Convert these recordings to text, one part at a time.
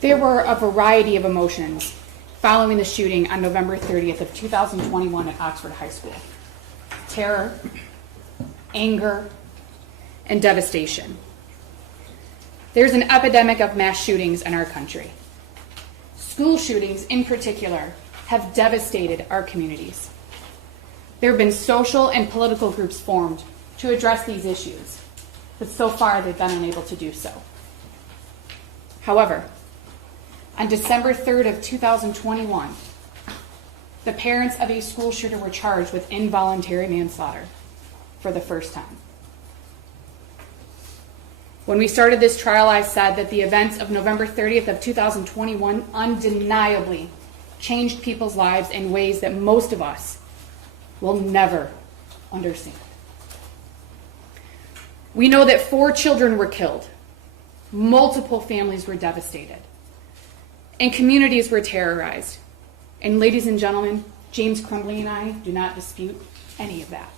There were a variety of emotions following the shooting on November 30th of 2021 at Oxford High School. Terror, anger, and devastation. There's an epidemic of mass shootings in our country. School shootings in particular have devastated our communities. There have been social and political groups formed to address these issues, but so far they've been unable to do so. However, on December 3rd of 2021, the parents of a school shooter were charged with involuntary manslaughter for the first time. When we started this trial, I said that the events of November 30th of 2021 undeniably changed people's lives in ways that most of us will never understand. We know that 4 children were killed, multiple families were devastated, and communities were terrorized. And ladies and gentlemen, James Crumbley and I do not dispute any of that.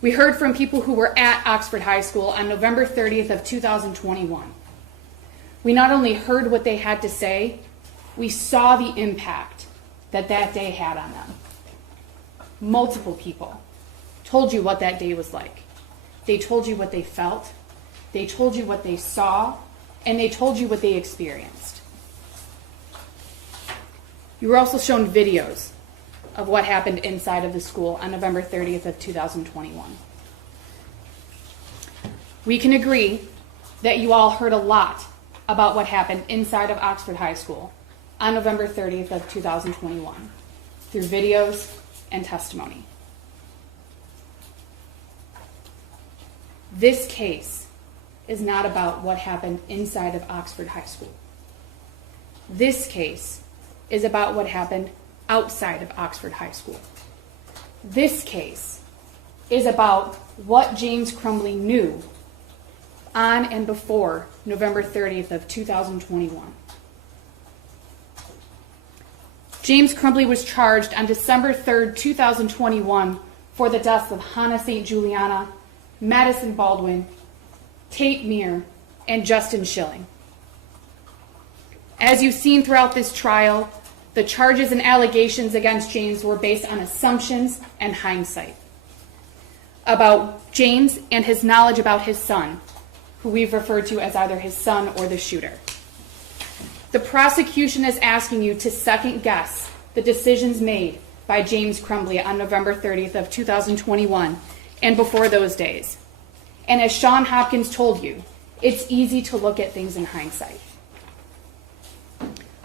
We heard from people who were at Oxford High School on November 30th of 2021. We not only heard what they had to say, we saw the impact that day had on them. Multiple people told you what that day was like. They told you what they felt, they told you what they saw, and they told you what they experienced. You were also shown videos of what happened inside of the school on November 30th of 2021. We can agree that you all heard a lot about what happened inside of Oxford High School on November 30th of 2021 through videos and testimony. This case is not about what happened inside of Oxford High School. This case is about what happened outside of Oxford High School. This case is about what James Crumbley knew on and before November 30th of 2021. James Crumbley was charged on December 3rd, 2021 for the deaths of Hannah St. Juliana, Madison Baldwin, Tate Meir, and Justin Schilling. As you've seen throughout this trial, the charges and allegations against James were based on assumptions and hindsight about James and his knowledge about his son, who we've referred to as either his son or the shooter. The prosecution is asking you to second guess the decisions made by James Crumbley on November 30th of 2021 and before those days. And as Sean Hopkins told you, it's easy to look at things in hindsight.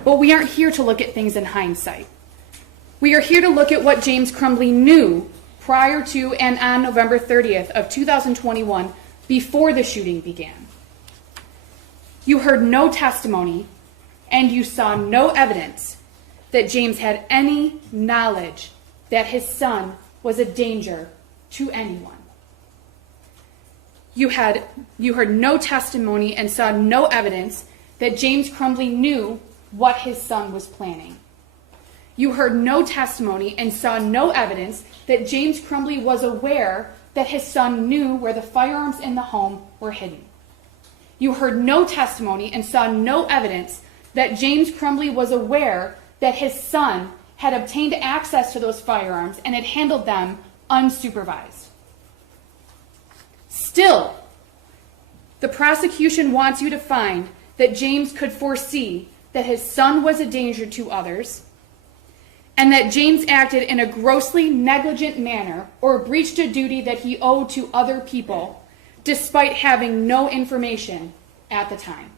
But we aren't here to look at things in hindsight. We are here to look at what James Crumbley knew prior to and on November 30th of 2021 before the shooting began. You heard no testimony and you saw no evidence that James had any knowledge that his son was a danger to anyone. You heard no testimony and saw no evidence that James Crumbley knew what his son was planning. You heard no testimony and saw no evidence that James Crumbley was aware that his son knew where the firearms in the home were hidden. You heard no testimony and saw no evidence that James Crumbley was aware that his son had obtained access to those firearms and had handled them unsupervised. Still, the prosecution wants you to find that James could foresee that his son was a danger to others, and that James acted in a grossly negligent manner or breached a duty that he owed to other people, despite having no information at the time.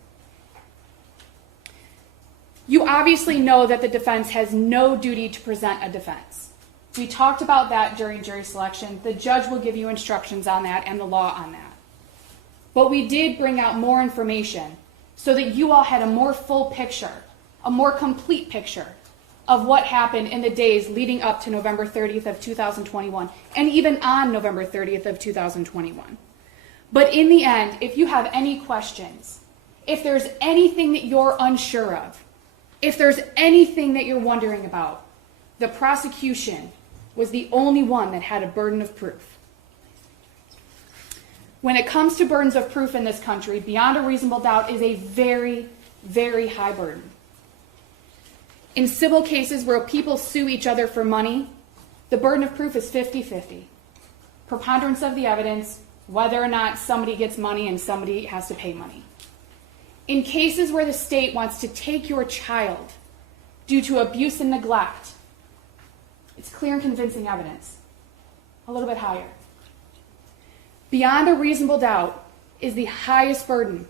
You obviously know that the defense has no duty to present a defense. We talked about that during jury selection. The judge will give you instructions on that and the law on that. But we did bring out more information so that you all had a more full picture, a more complete picture of what happened in the days leading up to November 30th of 2021 and even on November 30th of 2021. But in the end, if you have any questions, if there's anything that you're unsure of, if there's anything that you're wondering about, the prosecution was the only one that had a burden of proof. when it comes to burdens of proof in this country, beyond a reasonable doubt is a very, very high burden. In civil cases where people sue each other for money, the burden of proof is 50-50. Preponderance of the evidence, whether or not somebody gets money and somebody has to pay money. In cases where the state wants to take your child due to abuse and neglect, it's clear and convincing evidence, a little bit higher. Beyond a reasonable doubt is the highest burden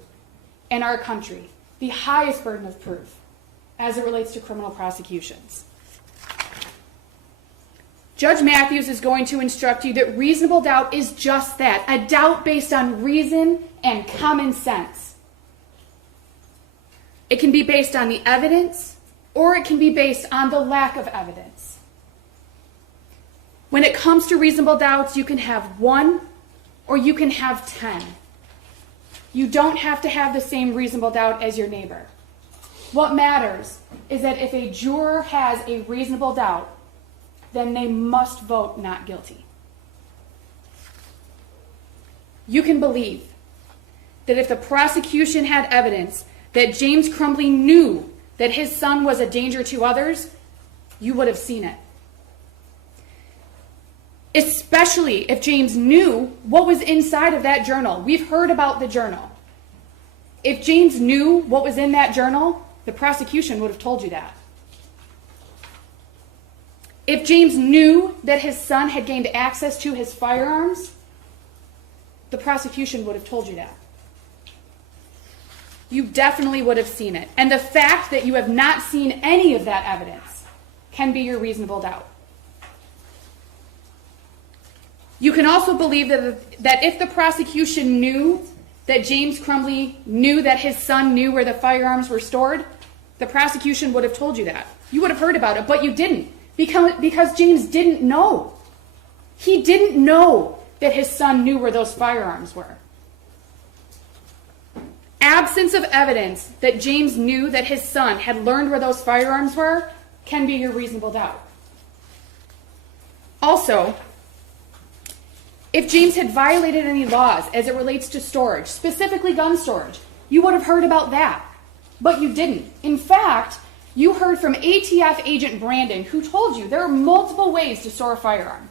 in our country, the highest burden of proof as it relates to criminal prosecutions. Judge Matthews is going to instruct you that reasonable doubt is just that, a doubt based on reason and common sense. It can be based on the evidence, or it can be based on the lack of evidence. When it comes to reasonable doubts, you can have 1 or you can have 10. You don't have to have the same reasonable doubt as your neighbor. What matters is that if a juror has a reasonable doubt, then they must vote not guilty. You can believe that if the prosecution had evidence that James Crumbley knew that his son was a danger to others, you would have seen it. Especially if James knew what was inside of that journal. We've heard about the journal. If James knew what was in that journal, the prosecution would have told you that. If James knew that his son had gained access to his firearms, the prosecution would have told you that. You definitely would have seen it. And the fact that you have not seen any of that evidence can be your reasonable doubt. You can also believe that if the prosecution knew that James Crumbley knew that his son knew where the firearms were stored, the prosecution would have told you that. You would have heard about it, but you didn't. Because James didn't know. He didn't know that his son knew where those firearms were. Absence of evidence that James knew that his son had learned where those firearms were can be your reasonable doubt. Also, if James had violated any laws as it relates to storage, specifically gun storage, you would have heard about that. But you didn't. In fact, you heard from ATF agent Brandon, who told you there are multiple ways to store a firearm.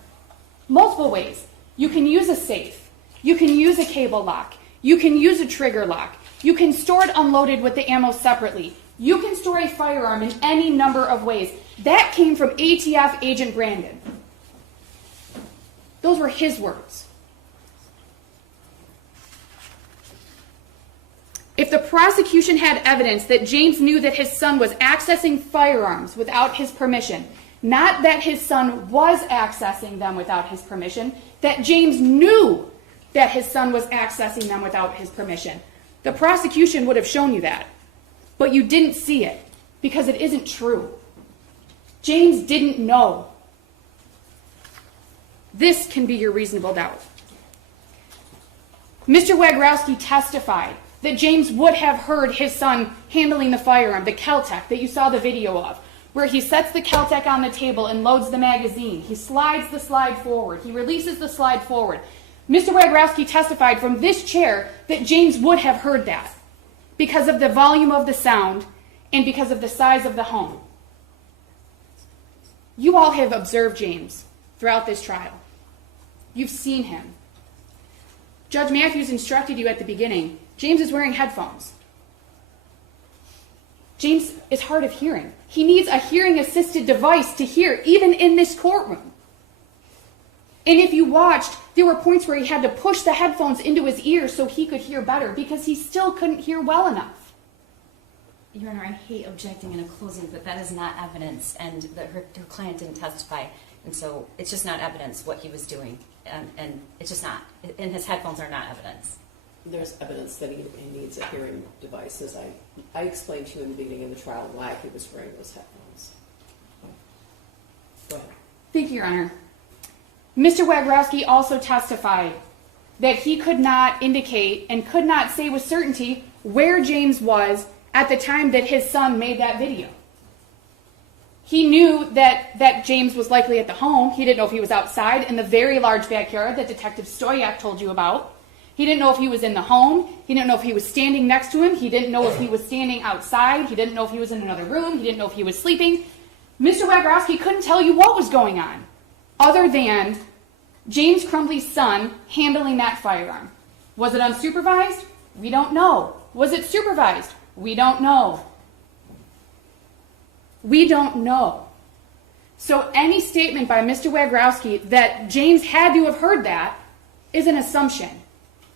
Multiple ways. You can use a safe. You can use a cable lock. You can use a trigger lock. You can store it unloaded with the ammo separately. You can store a firearm in any number of ways. That came from ATF agent Brandon. Those were his words. If the prosecution had evidence that James knew that his son was accessing firearms without his permission, not that his son was accessing them without his permission, that James knew that his son was accessing them without his permission, the prosecution would have shown you that. But you didn't see it because it isn't true. James didn't know. This can be your reasonable doubt. Mr. Wagrowski testified that James would have heard his son handling the firearm, the Kel-Tec that you saw the video of, where he sets the Kel-Tec on the table and loads the magazine. He slides the slide forward. He releases the slide forward. Mr. Wagrowski testified from this chair that James would have heard that because of the volume of the sound and because of the size of the home. You all have observed James throughout this trial. You've seen him. Judge Matthews instructed you at the beginning, James is wearing headphones. James is hard of hearing. He needs a hearing-assisted device to hear, even in this courtroom. And if you watched, there were points where he had to push the headphones into his ears so he could hear better because he still couldn't hear well enough. Your Honor, I hate objecting in a closing, but that is not evidence, and that her client didn't testify, and so it's just not evidence what he was doing, and it's just not. And his headphones are not evidence. There's evidence that he needs a hearing device, as I explained to you in the beginning of the trial why he was wearing those headphones. Go ahead. Thank you, Your Honor. Mr. Wagrowski also testified that he could not indicate and could not say with certainty where James was at the time that his son made that video. He knew that James was likely at the home. He didn't know if he was outside in the very large backyard that Detective Stoyak told you about. He didn't know if he was in the home. He didn't know if he was standing next to him. He didn't know if he was standing outside. He didn't know if he was in another room. He didn't know if he was sleeping. Mr. Wagrowski couldn't tell you what was going on other than James Crumbley's son handling that firearm. Was it unsupervised? We don't know. Was it supervised? We don't know. We don't know. So any statement by Mr. Wagrowski that James had to have heard that is an assumption.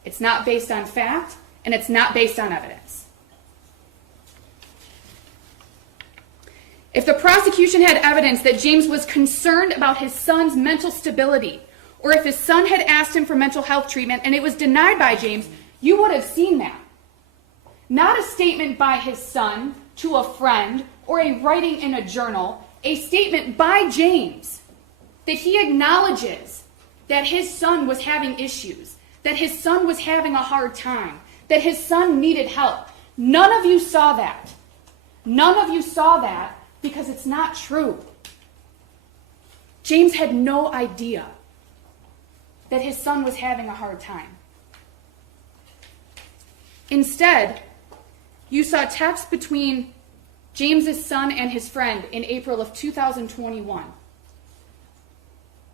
It's not based on fact, and it's not based on evidence. If the prosecution had evidence that James was concerned about his son's mental stability, or if his son had asked him for mental health treatment and it was denied by James, you would have seen that. Not a statement by his son to a friend or a writing in a journal, a statement by James that he acknowledges that his son was having issues, that his son was having a hard time, that his son needed help. None of you saw that. None of you saw that because it's not true. James had no idea that his son was having a hard time. Instead, you saw texts between James's son and his friend in April of 2021,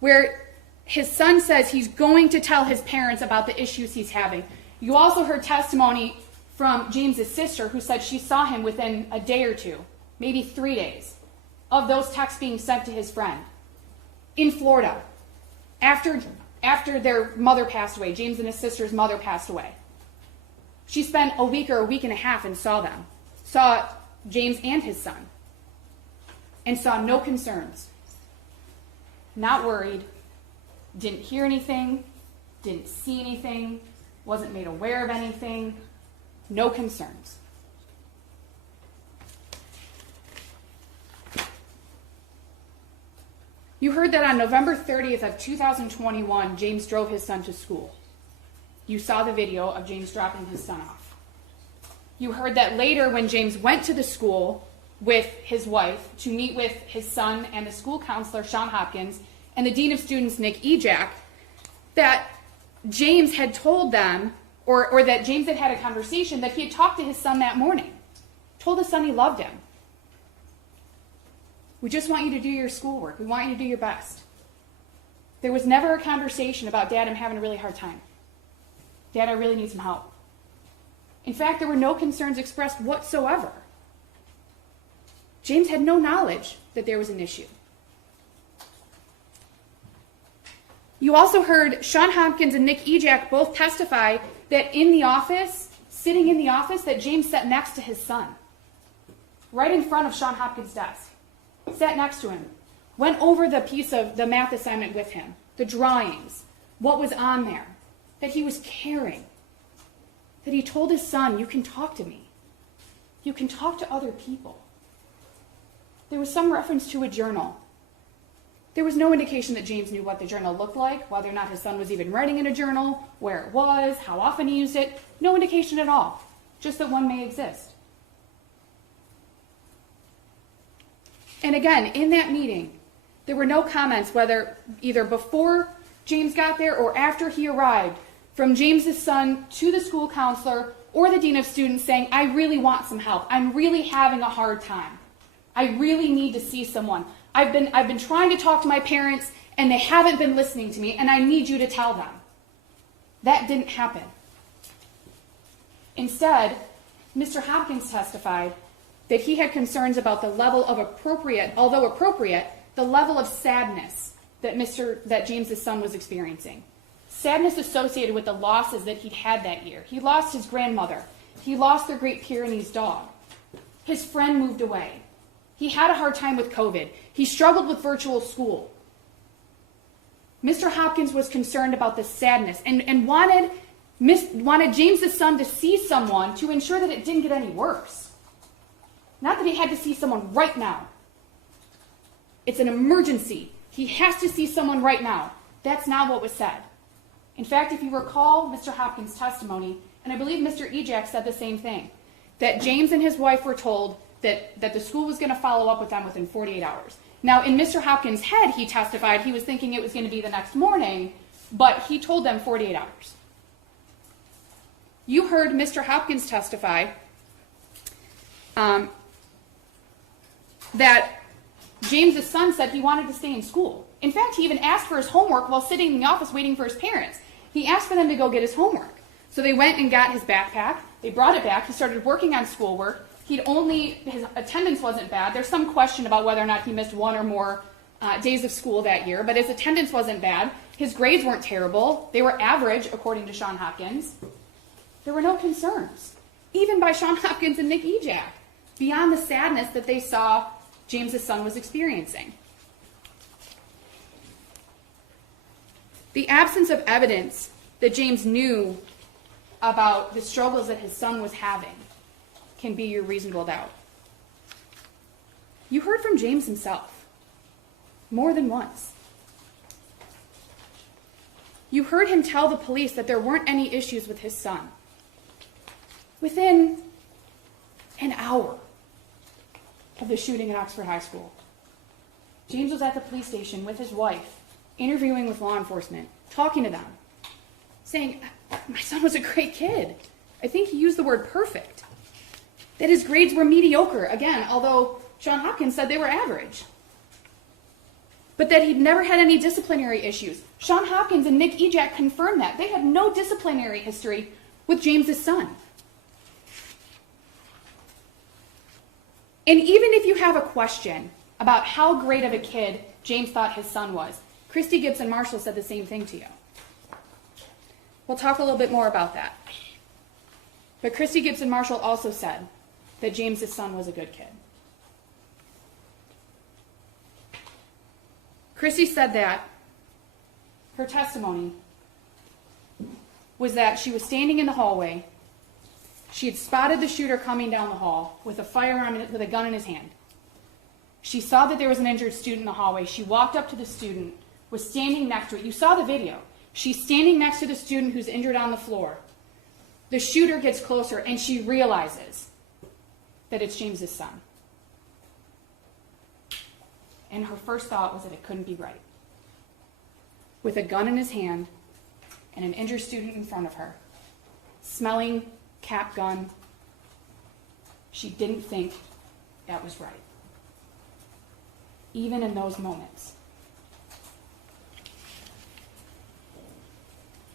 where his son says he's going to tell his parents about the issues he's having. You also heard testimony from James's sister who said she saw him within a day or two, maybe 3 days, of those texts being sent to his friend in Florida after their mother passed away. James and his sister's mother passed away. She spent a week or a week and a half and saw James and his son, and saw no concerns. Not worried, didn't hear anything, didn't see anything, wasn't made aware of anything, no concerns. You heard that on November 30th of 2021, James drove his son to school. You saw the video of James dropping his son off. You heard that later when James went to the school with his wife to meet with his son and the school counselor, Sean Hopkins, and the dean of students, Nick Ejak, that James had told them, or that James had had a conversation, that he had talked to his son that morning, told his son he loved him. We just want you to do your schoolwork. We want you to do your best. There was never a conversation about, Dad, I'm having a really hard time. Dad, I really need some help. In fact, there were no concerns expressed whatsoever. James had no knowledge that there was an issue. You also heard Sean Hopkins and Nick Ejak both testify that in the office, sitting in the office, that James sat next to his son, right in front of Sean Hopkins' desk, sat next to him, went over the piece of the math assignment with him, the drawings, what was on there, that he was caring, that he told his son, you can talk to me. You can talk to other people. There was some reference to a journal. There was no indication that James knew what the journal looked like, whether or not his son was even writing in a journal, where it was, how often he used it. No indication at all, just that one may exist. And again, in that meeting, there were no comments, whether either before James got there or after he arrived, from James's son to the school counselor or the dean of students saying, I really want some help. I'm really having a hard time. I really need to see someone. I've been trying to talk to my parents and they haven't been listening to me and I need you to tell them. That didn't happen. Instead, Mr. Hopkins testified that he had concerns about the level of although appropriate, the level of sadness that James's son was experiencing. Sadness associated with the losses that he'd had that year. He lost his grandmother. He lost their Great Pyrenees dog. His friend moved away. He had a hard time with COVID. He struggled with virtual school. Mr. Hopkins was concerned about the sadness and wanted James's son to see someone to ensure that it didn't get any worse. Not that he had to see someone right now. It's an emergency. He has to see someone right now. That's not what was said. In fact, if you recall Mr. Hopkins' testimony, and I believe Mr. Ejak said the same thing, that James and his wife were told that the school was going to follow up with them within 48 hours. Now, in Mr. Hopkins' head, he testified he was thinking it was going to be the next morning, but he told them 48 hours. You heard Mr. Hopkins testify that James's son said he wanted to stay in school. In fact, he even asked for his homework while sitting in the office waiting for his parents. He asked for them to go get his homework. So they went and got his backpack. They brought it back. He started working on schoolwork. His attendance wasn't bad. There's some question about whether or not he missed one or more days of school that year, but his attendance wasn't bad. His grades weren't terrible. They were average, according to Sean Hopkins. There were no concerns, even by Sean Hopkins and Nick Ejak, beyond the sadness that they saw James's son was experiencing. The absence of evidence that James knew about the struggles that his son was having can be your reasonable doubt. You heard from James himself more than once. You heard him tell the police that there weren't any issues with his son. Within an hour of the shooting at Oxford High School, James was at the police station with his wife, interviewing with law enforcement, talking to them, saying, my son was a great kid. I think he used the word perfect. That his grades were mediocre, again, although Sean Hopkins said they were average. But that he'd never had any disciplinary issues. Sean Hopkins and Nick Ejak confirmed that. They had no disciplinary history with James's son. And even if you have a question about how great of a kid James thought his son was, Christy Gibson Marshall said the same thing to you. We'll talk a little bit more about that. But Christy Gibson Marshall also said that James's son was a good kid. Christy said that her testimony was that she was standing in the hallway. She had spotted the shooter coming down the hall with a gun in his hand. She saw that there was an injured student in the hallway. She walked up to the student, was standing next to it. You saw the video. She's standing next to the student who's injured on the floor. The shooter gets closer, and she realizes that it's James's son. And her first thought was that it couldn't be right. With a gun in his hand and an injured student in front of her, smelling cap gun, she didn't think that was right. Even in those moments.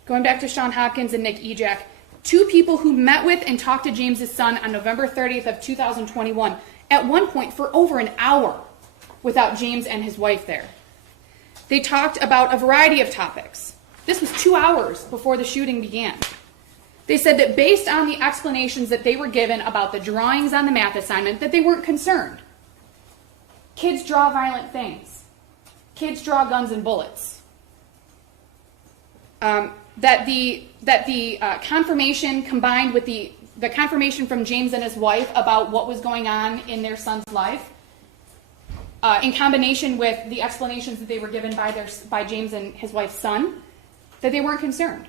Going back to Sean Hopkins and Nick Ejak, two people who met with and talked to James's son on November 30th of 2021, at one point for over an hour without James and his wife there. They talked about a variety of topics. This was 2 hours before the shooting began. They said that based on the explanations that they were given about the drawings on the math assignment, that they weren't concerned. Kids draw violent things. Kids draw guns and bullets. That the confirmation combined with the confirmation from James and his wife about what was going on in their son's life, in combination with the explanations that they were given by James and his wife's son, that they weren't concerned.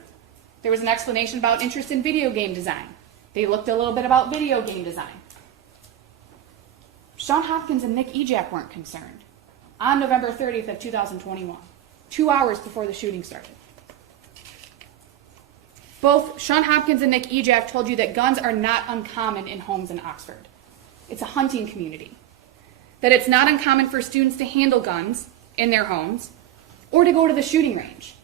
There was an explanation about interest in video game design. They looked a little bit about video game design. Sean Hopkins and Nick Ejak weren't concerned on November 30th of 2021, 2 hours before the shooting started. Both Sean Hopkins and Nick Ejak told you that guns are not uncommon in homes in Oxford. It's a hunting community. That it's not uncommon for students to handle guns in their homes or to go to the shooting range.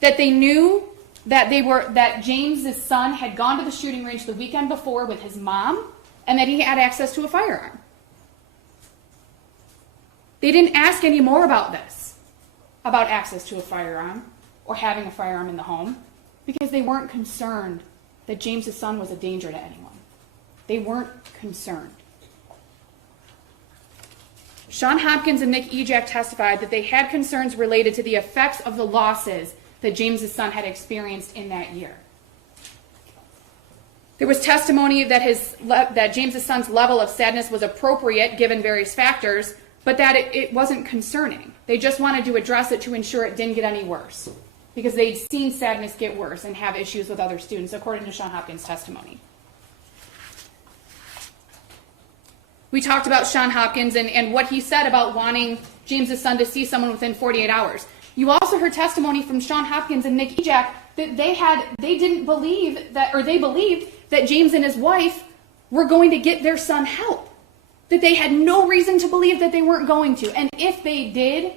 That they knew that James's son had gone to the shooting range the weekend before with his mom and that he had access to a firearm. They didn't ask any more about this, about access to a firearm or having a firearm in the home, because they weren't concerned that James's son was a danger to anyone. They weren't concerned. Sean Hopkins and Nick Ejak testified that they had concerns related to the effects of the losses that James's son had experienced in that year. There was testimony that James's son's level of sadness was appropriate given various factors, but that it wasn't concerning. They just wanted to address it to ensure it didn't get any worse, because they'd seen sadness get worse and have issues with other students, according to Sean Hopkins' testimony. We talked about Sean Hopkins and what he said about wanting James's son to see someone within 48 hours. You also heard testimony from Sean Hopkins and Nick Ejak that they didn't believe that, or they believed that James and his wife were going to get their son help. That they had no reason to believe that they weren't going to. And if they did,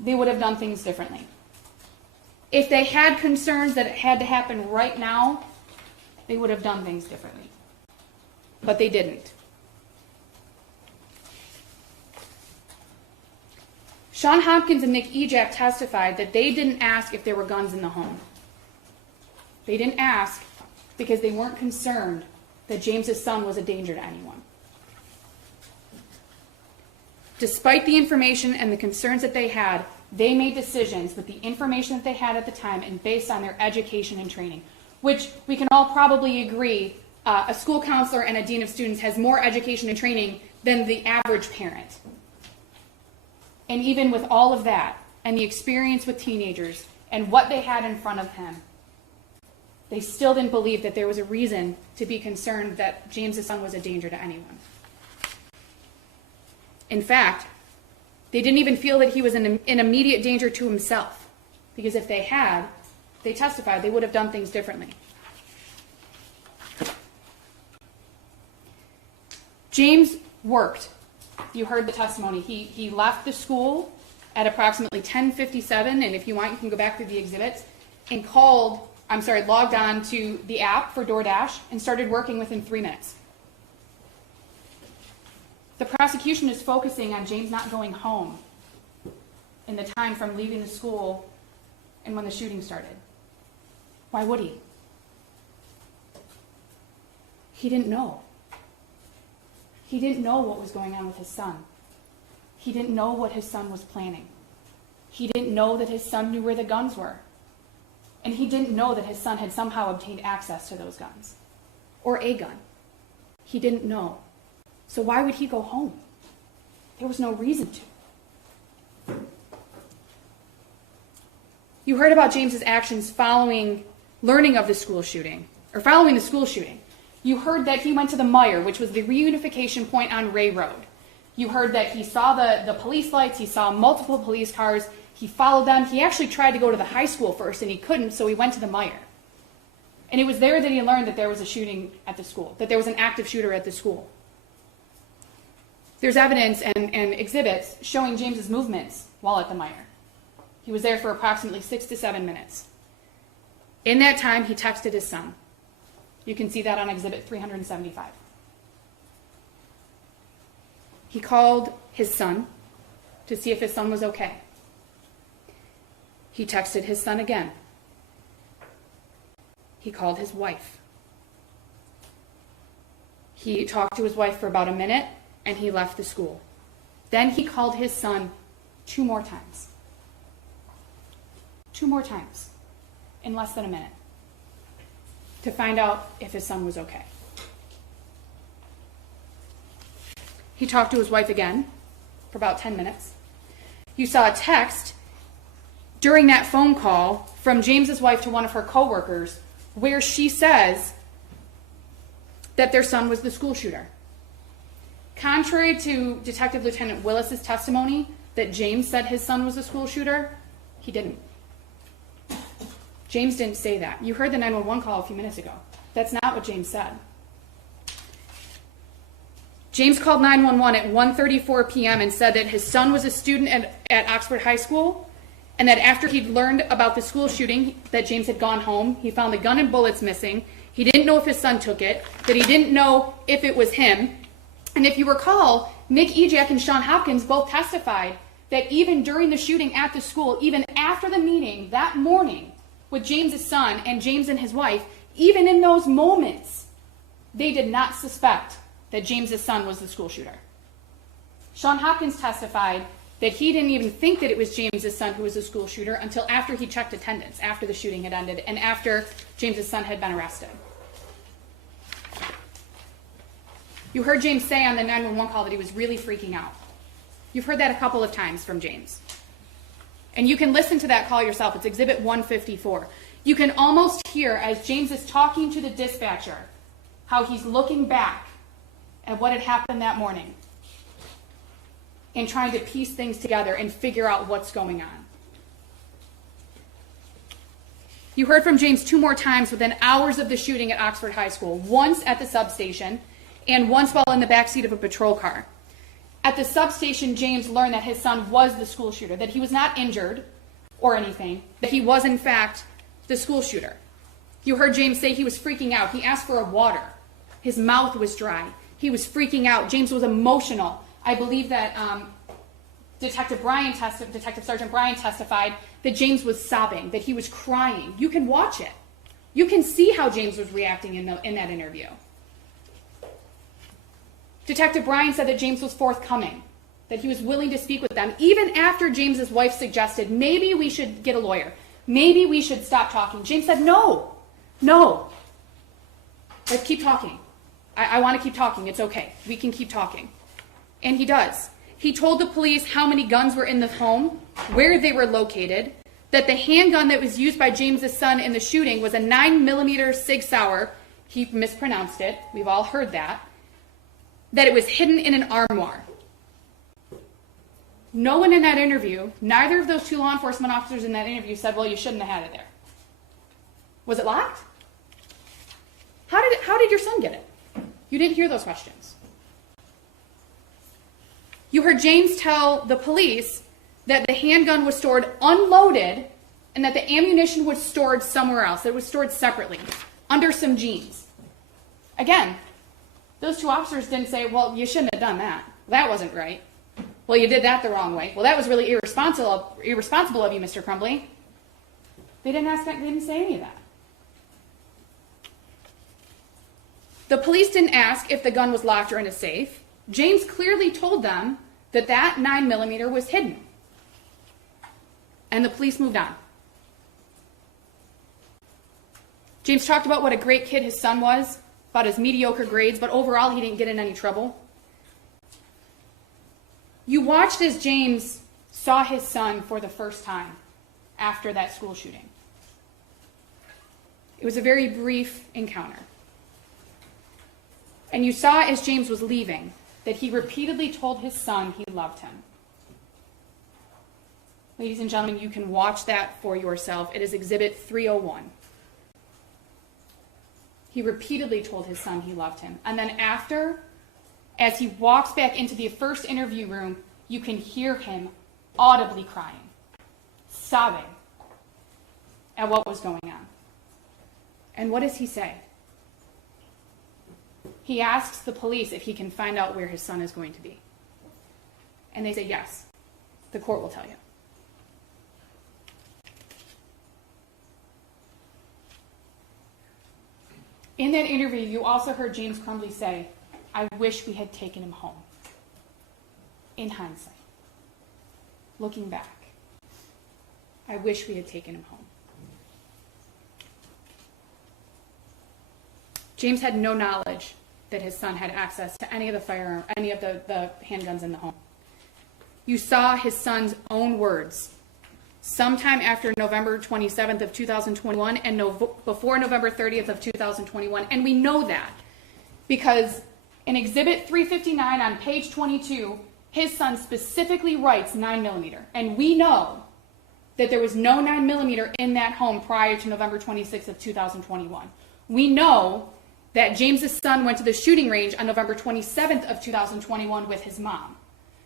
they would have done things differently. If they had concerns that it had to happen right now, they would have done things differently. But they didn't. Sean Hopkins and Nick Ejak testified that they didn't ask if there were guns in the home. They didn't ask because they weren't concerned that James's son was a danger to anyone. Despite the information and the concerns that they had, they made decisions with the information that they had at the time and based on their education and training, which we can all probably agree a school counselor and a dean of students has more education and training than the average parent. And even with all of that and the experience with teenagers and what they had in front of him, they still didn't believe that there was a reason to be concerned that James's son was a danger to anyone. In fact, they didn't even feel that he was in immediate danger to himself, because if they had, they testified they would have done things differently. James worked. You heard the testimony. He left the school at approximately 10:57, and if you want, you can go back through the exhibits, and logged on to the app for DoorDash and started working within 3 minutes. The prosecution is focusing on James not going home in the time from leaving the school and when the shooting started. Why would he? He didn't know. He didn't know what was going on with his son. He didn't know what his son was planning. He didn't know that his son knew where the guns were. And he didn't know that his son had somehow obtained access to those guns. Or a gun. He didn't know. So why would he go home? There was no reason to. You heard about James's actions following learning of the school shooting, or following the school shooting. You heard that he went to the Meijer, which was the reunification point on Ray Road. You heard that he saw the police lights, he saw multiple police cars, he followed them. He actually tried to go to the high school first and he couldn't, so he went to the Meijer. And it was there that he learned that there was a shooting at the school, that there was an active shooter at the school. There's evidence and exhibits showing James's movements while at the Meijer. He was there for approximately 6 to 7 minutes. In that time, he texted his son. You can see that on exhibit 375. He called his son to see if his son was okay. He texted his son again. He called his wife. He talked to his wife for about a minute, and he left the school. Then he called his son 2 more times. 2 more times in less than a minute to find out if his son was okay. He talked to his wife again for about 10 minutes. You saw a text during that phone call from James's wife to one of her coworkers where she says that their son was the school shooter. Contrary to Detective Lieutenant Willis's testimony that James said his son was the school shooter, he didn't. James didn't say that. You heard the 911 call a few minutes ago. That's not what James said. James called 911 at 1:34 p.m. and said that his son was a student at Oxford High School, and that after he'd learned about the school shooting, that James had gone home, he found the gun and bullets missing. He didn't know if his son took it, that he didn't know if it was him. And if you recall, Nick Ejak and Sean Hopkins both testified that even during the shooting at the school, even after the meeting that morning with James's son and James and his wife, even in those moments, they did not suspect that James's son was the school shooter. Sean Hopkins testified that he didn't even think that it was James's son who was the school shooter until after he checked attendance, after the shooting had ended, and after James's son had been arrested. You heard James say on the 911 call that he was really freaking out. You've heard that a couple of times from James. And you can listen to that call yourself. It's Exhibit 154. You can almost hear, as James is talking to the dispatcher, how he's looking back at what had happened that morning and trying to piece things together and figure out what's going on. You heard from James 2 more times within hours of the shooting at Oxford High School, once at the substation and once while in the backseat of a patrol car. At the substation, James learned that his son was the school shooter, that he was not injured or anything, that he was in fact the school shooter. You heard James say he was freaking out. He asked for a water. His mouth was dry. He was freaking out. James was emotional. I believe that Detective Sergeant Bryan testified that James was sobbing, that he was crying. You can watch it. You can see how James was reacting in that interview. Detective Bryan said that James was forthcoming, that he was willing to speak with them, even after James's wife suggested, maybe we should get a lawyer. Maybe we should stop talking. James said, no. Let's keep talking. I want to keep talking. It's okay. We can keep talking. And he does. He told the police how many guns were in the home, where they were located, that the handgun that was used by James's son in the shooting was a 9mm Sig Sauer. He mispronounced it. We've all heard that. That it was hidden in an armoire. No one in that interview, neither of those 2 law enforcement officers in that interview said, well, you shouldn't have had it there. Was it locked? How did your son get it? You didn't hear those questions. You heard James tell the police that the handgun was stored unloaded and that the ammunition was stored somewhere else. It was stored separately, under some jeans. Again, those 2 officers didn't say, well, you shouldn't have done that. That wasn't right. Well, you did that the wrong way. Well, that was really irresponsible of you, Mr. Crumbley. They didn't say any of that. The police didn't ask if the gun was locked or in a safe. James clearly told them that that 9mm was hidden. And the police moved on. James talked about what a great kid his son was, about his mediocre grades, but overall he didn't get in any trouble. You watched as James saw his son for the first time after that school shooting. It was a very brief encounter. And you saw as James was leaving that he repeatedly told his son he loved him. Ladies and gentlemen, you can watch that for yourself. It is Exhibit 301. He repeatedly told his son he loved him. And then after, as he walks back into the first interview room, you can hear him audibly crying, sobbing at what was going on. And what does he say? He asks the police if he can find out where his son is going to be. And they say, yes, the court will tell you. In that interview, you also heard James Crumbley say, I wish we had taken him home. In hindsight, looking back, I wish we had taken him home. James had no knowledge that his son had access to any of the handguns in the home. You saw his son's own words sometime after November 27th of 2021 and before November 30th of 2021. And we know that because in Exhibit 359 on page 22, his son specifically writes 9mm. And we know that there was no 9mm in that home prior to November 26th of 2021. We know that James's son went to the shooting range on November 27th of 2021 with his mom.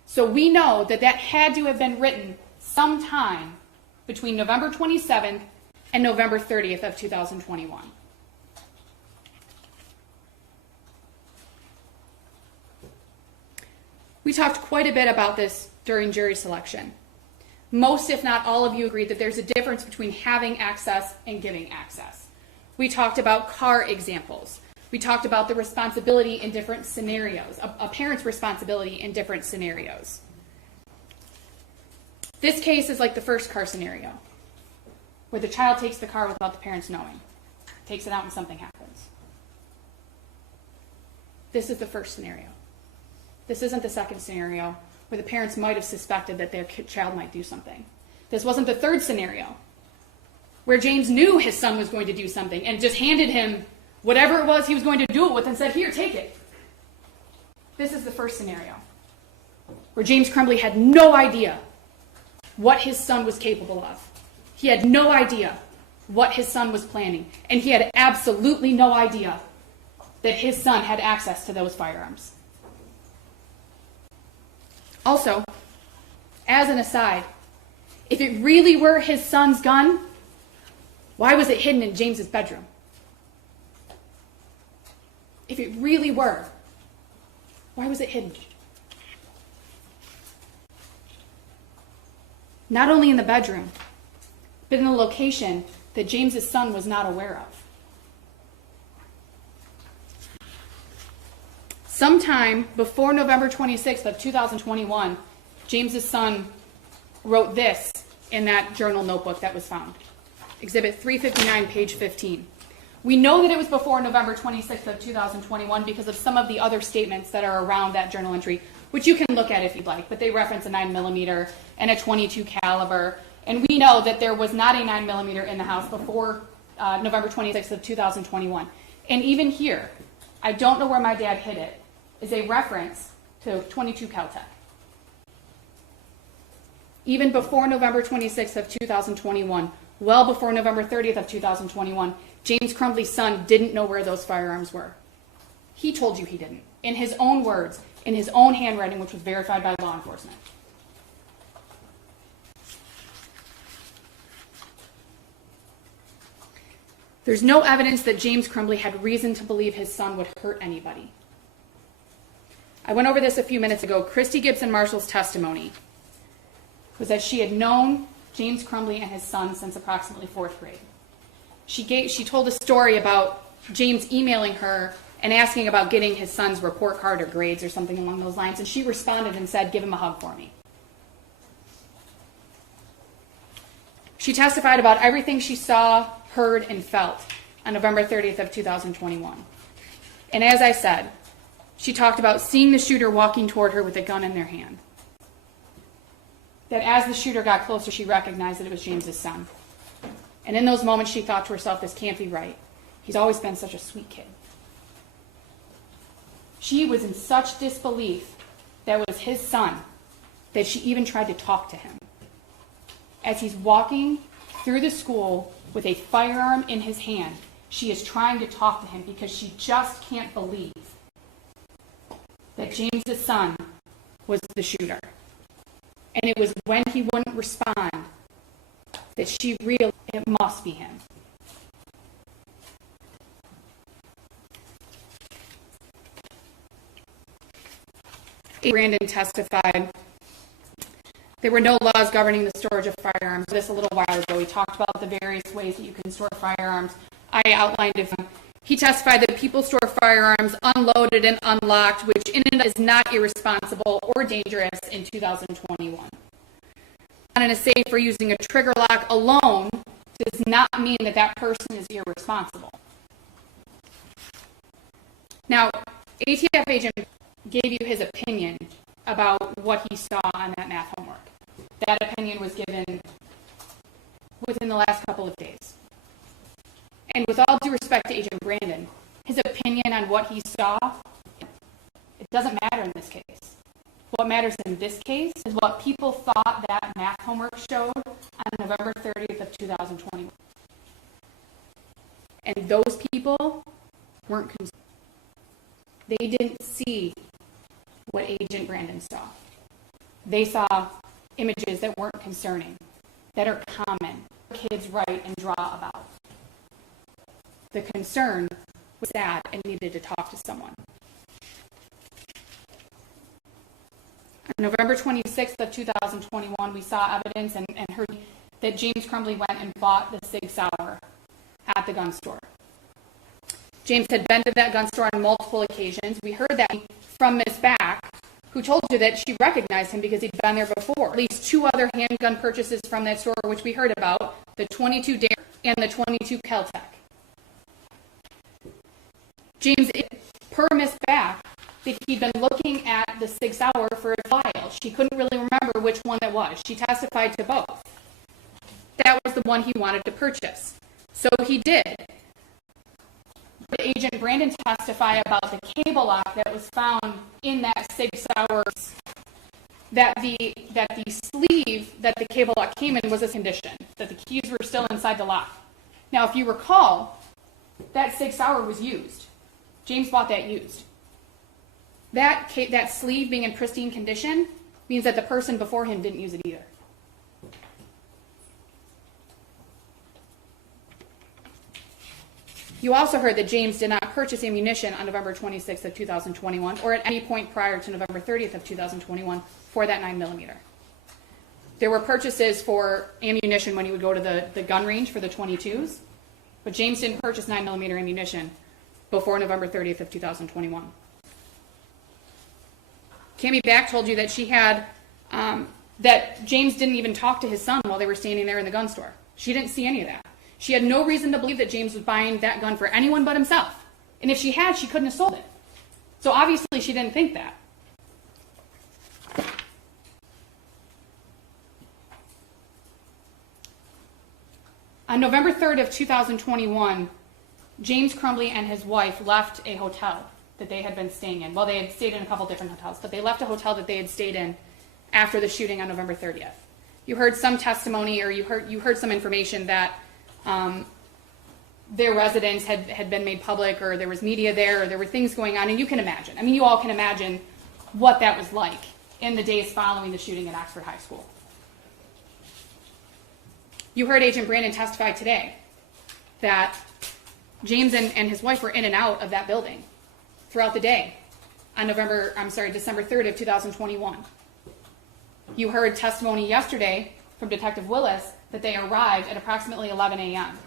So we know that that had to have been written sometime between November 27th and November 30th of 2021. We talked quite a bit about this during jury selection. Most, if not all of you, agreed that there's a difference between having access and giving access. We talked about car examples. We talked about the responsibility in different scenarios, a parent's responsibility in different scenarios. This case is like the first car scenario, where the child takes the car without the parents knowing, takes it out and something happens. This is the first scenario. This isn't the second scenario, where the parents might have suspected that their child might do something. This wasn't the third scenario, where James knew his son was going to do something and just handed him whatever it was he was going to do it with and said, here, take it. This is the first scenario, where James Crumbley had no idea what his son was capable of. He had no idea. what his son was planning, and he had absolutely no idea that his son had access to those firearms. Also, as an aside, if it really were his son's gun, why was it hidden in James's bedroom? If it really were, why was it hidden? Not only in the bedroom, but in a location that James's son was not aware of. Sometime before November 26th of 2021, James's son wrote this in that journal notebook that was found. Exhibit 359, page 15. We know that it was before November 26th of 2021 because of some of the other statements that are around that journal entry, which you can look at if you'd like, but they reference a 9mm and a .22 caliber. And we know that there was not a 9mm in the house before November 26th of 2021. And even here, I don't know where my dad hid it, is a reference to .22 Caltech. Even before November 26th of 2021, well before November 30th of 2021, James Crumbley's son didn't know where those firearms were. He told you he didn't, in his own words, in his own handwriting, which was verified by law enforcement. There's no evidence that James Crumbley had reason to believe his son would hurt anybody. I went over this a few minutes ago. Christy Gibson Marshall's testimony was that she had known James Crumbley and his son since approximately 4th grade. She told a story about James emailing her and asking about getting his son's report card or grades or something along those lines, and she responded and said, "Give him a hug for me." She testified about everything she saw, heard, and felt on November 30th of 2021. And as I said, she talked about seeing the shooter walking toward her with a gun in their hand. That as the shooter got closer, she recognized that it was James's son. And in those moments, she thought to herself, this can't be right. He's always been such a sweet kid. She was in such disbelief that it was his son that she even tried to talk to him. As he's walking through the school with a firearm in his hand, she is trying to talk to him because she just can't believe that James's son was the shooter. And it was when he wouldn't respond that she realized it must be him. Brandon testified there were no laws governing the storage of firearms. This a little while ago. He talked about the various ways that you can store firearms. I outlined it. He testified that people store firearms unloaded and unlocked, which in and of is not irresponsible or dangerous in 2021. In a safe for using a trigger lock alone does not mean that that person is irresponsible. Now, ATF agent gave you his opinion about what he saw on that math homework. That opinion was given within the last couple of days. And with all due respect to Agent Brandon, his opinion on what he saw, it doesn't matter in this case. What matters in this case is what people thought that math homework showed on November 30th of 2021. And those people weren't concerned. They didn't see what Agent Brandon saw. They saw images that weren't concerning, that are common, kids write and draw about. The concern was sad and needed to talk to someone. On November 26th of 2021, we saw evidence and heard that James Crumbley went and bought the Sig Sauer at the gun store. James had been to that gun store on multiple occasions. We heard that from Miss Back, who told you that she recognized him because he'd been there before. At least 2 other handgun purchases from that store, which we heard about, the .22 Dare and the .22 Caltech. James, per Miss Back, that he'd been looking at the Sig Sauer for a while. She couldn't really remember which one it was. She testified to both. That was the one he wanted to purchase. So he did. But Agent Brandon testified about the cable lock that was found in that Sig Sauer, that the sleeve that the cable lock came in was a condition, that the keys were still inside the lock. Now, if you recall, that Sig Sauer was used. James bought that used. That sleeve being in pristine condition means that the person before him didn't use it either. You also heard that James did not purchase ammunition on November 26th of 2021 or at any point prior to November 30th of 2021 for that 9mm. There were purchases for ammunition when you would go to the gun range for the 22s, but James didn't purchase 9mm ammunition before November 30th of 2021. Cami Back told you that she had, that James didn't even talk to his son while they were standing there in the gun store. She didn't see any of that. She had no reason to believe that James was buying that gun for anyone but himself. And if she had, she couldn't have sold it. So obviously she didn't think that. On November 3rd of 2021, James Crumbley and his wife left a hotel that they had been staying in. Well, they had stayed in a couple different hotels, but they left a hotel that they had stayed in after the shooting on November 30th. You heard some testimony, or you heard some information that their residence had been made public, or there was media there, or there were things going on, and you can imagine. I mean, you all can imagine what that was like in the days following the shooting at Oxford High School. You heard Agent Brandon testify today that James and his wife were in and out of that building throughout the day on December 3rd of 2021. You heard testimony yesterday from Detective Willis that they arrived at approximately 11 a.m.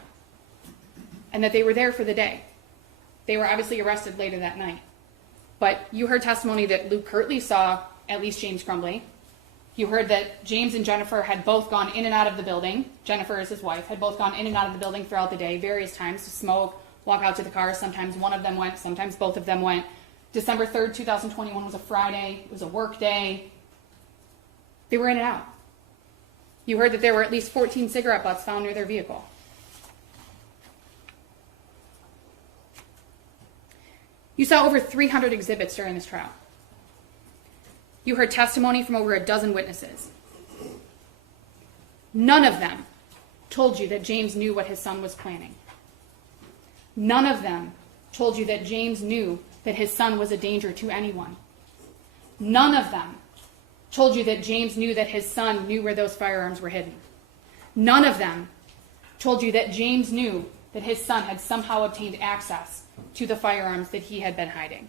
and that they were there for the day. They were obviously arrested later that night. But you heard testimony that Luke Kirtley saw at least James Crumbley. You heard that James and Jennifer had both gone in and out of the building. Jennifer is his wife, had both gone in and out of the building throughout the day, various times to smoke, walk out to the car. Sometimes one of them went, sometimes both of them went. December 3rd, 2021 was a Friday. It was a work day. They were in and out. You heard that there were at least 14 cigarette butts found near their vehicle. You saw over 300 exhibits during this trial. You heard testimony from over a dozen witnesses. None of them told you that James knew what his son was planning. None of them told you that James knew that his son was a danger to anyone. None of them told you that James knew that his son knew where those firearms were hidden. None of them told you that James knew that his son had somehow obtained access to the firearms that he had been hiding.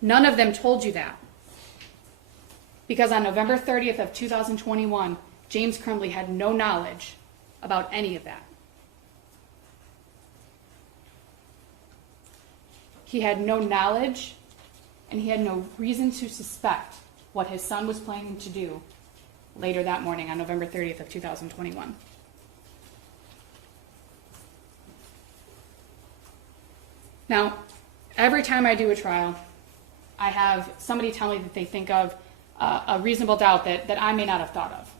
None of them told you that. Because on November 30th of 2021, James Crumbley had no knowledge about any of that. He had no knowledge, and he had no reason to suspect what his son was planning to do later that morning on November 30th of 2021. Now, every time I do a trial, I have somebody tell me that they think of a reasonable doubt that I may not have thought of.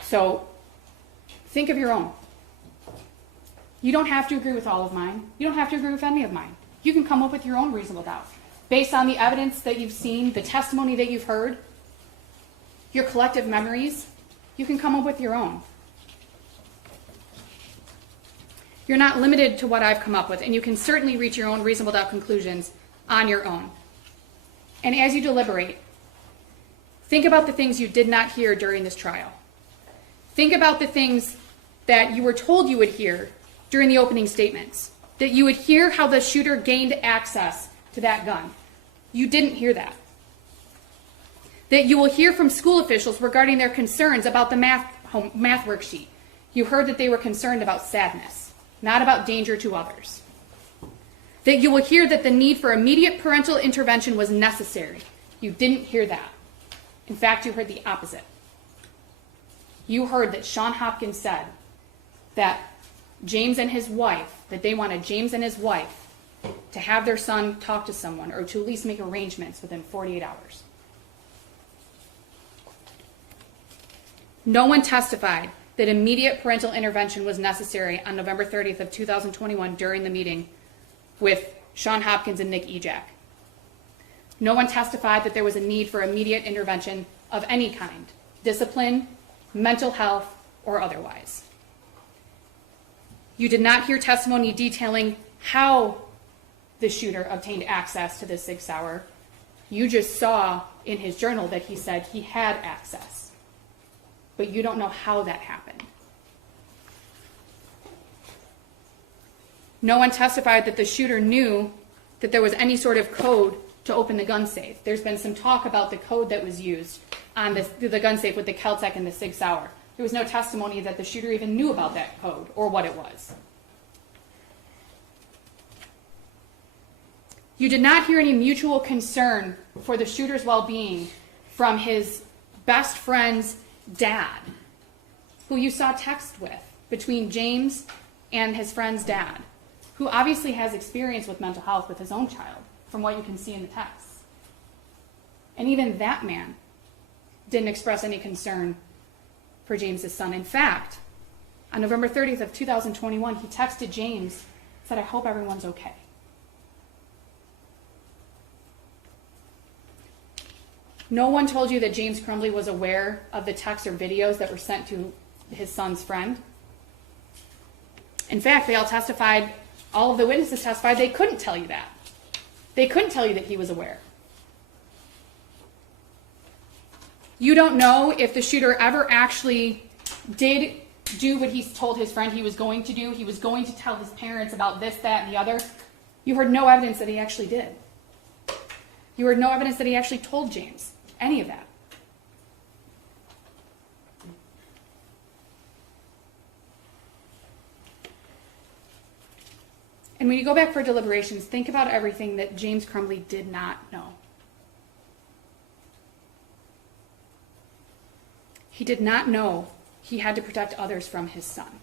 So, think of your own. You don't have to agree with all of mine. You don't have to agree with any of mine. You can come up with your own reasonable doubt. Based on the evidence that you've seen, the testimony that you've heard, your collective memories, you can come up with your own. You're not limited to what I've come up with, and you can certainly reach your own reasonable doubt conclusions on your own. And as you deliberate, think about the things you did not hear during this trial. Think about the things that you were told you would hear during the opening statements, that you would hear how the shooter gained access to that gun. You didn't hear that. That you will hear from school officials regarding their concerns about the math worksheet. You heard that they were concerned about sadness, not about danger to others. That you will hear that the need for immediate parental intervention was necessary. You didn't hear that. In fact, you heard the opposite. You heard that Sean Hopkins said that James and his wife, that they wanted James and his wife to have their son talk to someone or to at least make arrangements within 48 hours. No one testified that immediate parental intervention was necessary on November 30th of 2021 during the meeting with Sean Hopkins and Nick Ejak. No one testified that there was a need for immediate intervention of any kind, discipline, mental health, or otherwise. You did not hear testimony detailing how the shooter obtained access to the Sig Sauer. You just saw in his journal that he said he had access, but you don't know how that happened. No one testified that the shooter knew that there was any sort of code to open the gun safe. There's been some talk about the code that was used on the gun safe with the Keltec and the Sig Sauer. There was no testimony that the shooter even knew about that code or what it was. You did not hear any mutual concern for the shooter's well-being from his best friend's dad, who you saw text with between James and his friend's dad, who obviously has experience with mental health with his own child, from what you can see in the texts. And even that man didn't express any concern for James's son. In fact, on November 30th of 2021, he texted James, said, "I hope everyone's okay." No one told you that James Crumbley was aware of the texts or videos that were sent to his son's friend. In fact, they all testified, all of the witnesses testified they couldn't tell you that. They couldn't tell you that he was aware. You don't know if the shooter ever actually did do what he told his friend he was going to do. He was going to tell his parents about this, that, and the other. You heard no evidence that he actually did. You heard no evidence that he actually told James any of that. And when you go back for deliberations, think about everything that James Crumbley did not know. He did not know he had to protect others from his son.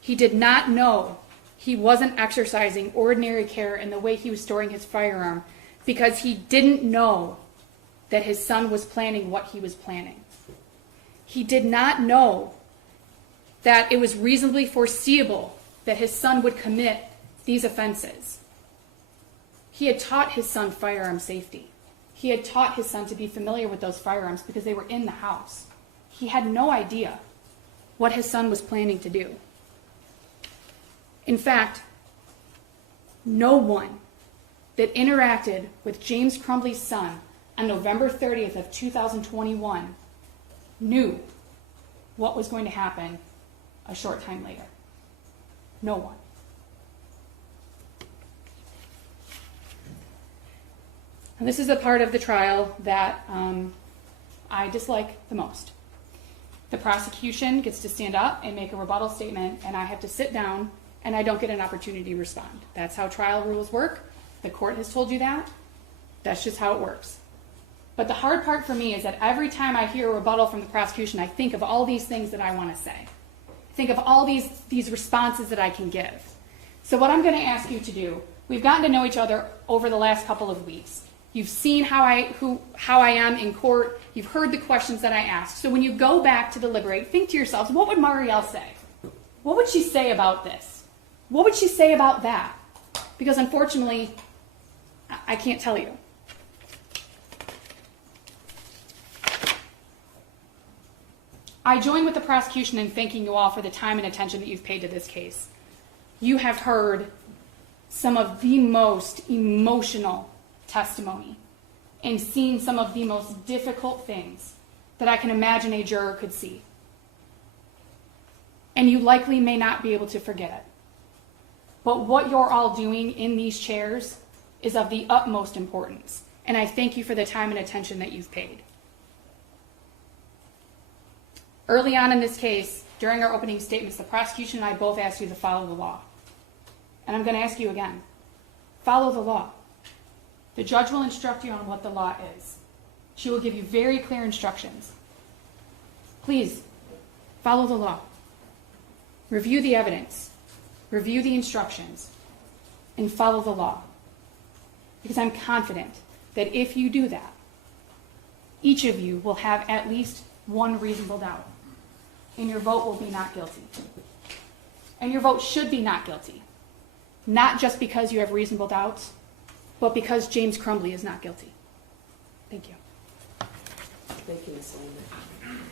He did not know he wasn't exercising ordinary care in the way he was storing his firearm because he didn't know that his son was planning what he was planning. He did not know that it was reasonably foreseeable that his son would commit these offenses. He had taught his son firearm safety. He had taught his son to be familiar with those firearms because they were in the house. He had no idea what his son was planning to do. In fact, no one that interacted with James Crumbley's son on November 30th of 2021 knew what was going to happen a short time later. No one. And this is the part of the trial that I dislike the most. The prosecution gets to stand up and make a rebuttal statement, and I have to sit down, and I don't get an opportunity to respond. That's how trial rules work. The court has told you that. That's just how it works. But the hard part for me is that every time I hear a rebuttal from the prosecution, I think of all these things that I want to say. Think of all these responses that I can give. So what I'm going to ask you to do, we've gotten to know each other over the last couple of weeks. You've seen how I am in court. You've heard the questions that I asked. So when you go back to deliberate, think to yourselves, what would Mariell say? What would she say about this? What would she say about that? Because unfortunately, I can't tell you. I join with the prosecution in thanking you all for the time and attention that you've paid to this case. You have heard some of the most emotional testimony and seen some of the most difficult things that I can imagine a juror could see. And you likely may not be able to forget it. But what you're all doing in these chairs is of the utmost importance. And I thank you for the time and attention that you've paid. Early on in this case, during our opening statements, the prosecution and I both asked you to follow the law. And I'm going to ask you again. Follow the law. The judge will instruct you on what the law is. She will give you very clear instructions. Please, follow the law. Review the evidence. Review the instructions. And follow the law. Because I'm confident that if you do that, each of you will have at least one reasonable doubt. And your vote will be not guilty. And your vote should be not guilty. Not just because you have reasonable doubts, but because James Crumbley is not guilty. Thank you. Thank you, Ms. Lehman.